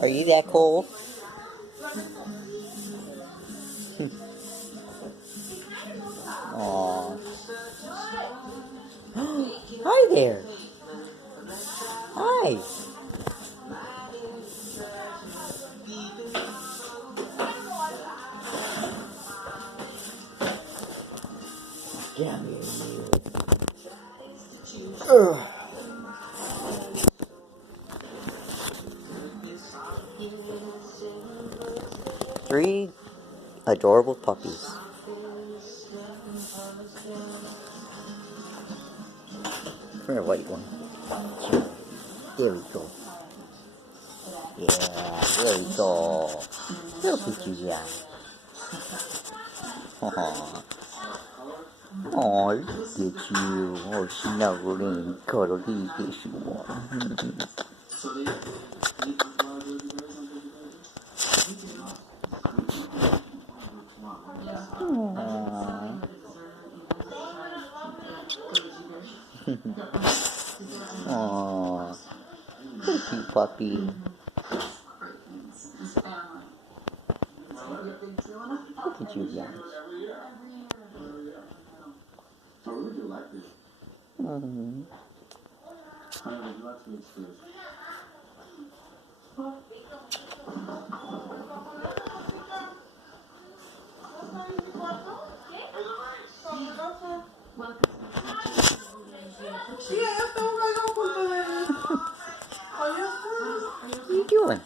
Are you that cold? Aww. Hi there. Hi. Come here, you. 3 adorable puppies. Come here, white one. There we go. Yeah, there we go. Look at you, yeah. Aww. Aw, look at you. Oh, snuggling, cuddly this one. Aww. Look at puppy. Look at you guys. Mm-hmm. What are you doing?